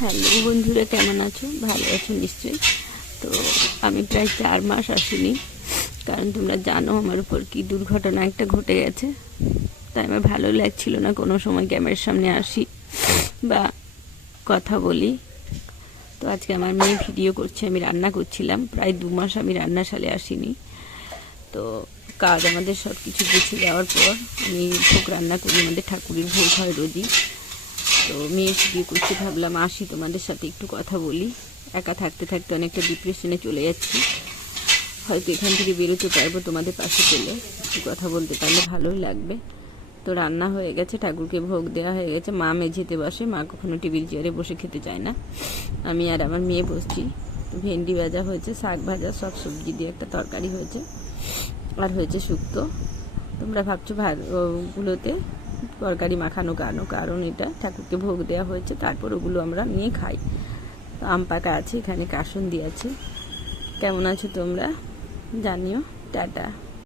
Hello বন্ধুরা, কেমন আছো? ভালো আছো নিশ্চয়ই। তো আমি প্রায় চার মাস আসিনি, কারণ তোমরা জানো আমার উপর কি দুর্ঘটনা একটা ঘটে গেছে। তাই আমার ভালো লাগছিল না কোনো সময় ক্যামেরার সামনে আসি বা কথা বলি। তো আজকে আমার মেয়ে ভিডিও করছে, আমি রান্না করছিলাম। প্রায় দু মাস আমি রান্নাশালে আসিনি। তো কাজ আমাদের সব কিছু গুছিয়ে যাওয়ার পর আমি ভোগ রান্না করি, আমাদের ঠাকুরের ভোগ হয় রোজই। তো মেয়ে বিয়ে করতে ভাবলাম আসি তোমাদের সাথে, একটু কথা বলি। একা থাকতে থাকতে অনেকটা ডিপ্রেশনে চলে যাচ্ছি। হয়তো এখান থেকে বেরোতে পারব তোমাদের পাশে পেলে একটু কথা বলতে পারলে ভালোই লাগবে। তো রান্না হয়ে গেছে, ঠাকুরকে ভোগ দেওয়া হয়ে গেছে। মা মেঝেতে বসে, মা কখনো টেবিল চেয়ারে বসে খেতে চায় না। আমি আর আমার মেয়ে বসছি। ভেন্ডি ভাজা হয়েছে, শাক ভাজা, সব সবজি দিয়ে একটা তরকারি হয়েছে। আর হয়েছে শুক্তো। তোমরা ভাবছ ভাতগুলোতে তরকারি মাখানো কারণ কারণ এটা ঠাকুরকে ভোগ দেওয়া হয়েছে, তারপর ওগুলো আমরা নিয়ে খাই। আম পাকা আছে, এখানে কাসন দিয়ে আছে কেমন আছো তোমরা? জানিও, টাটা।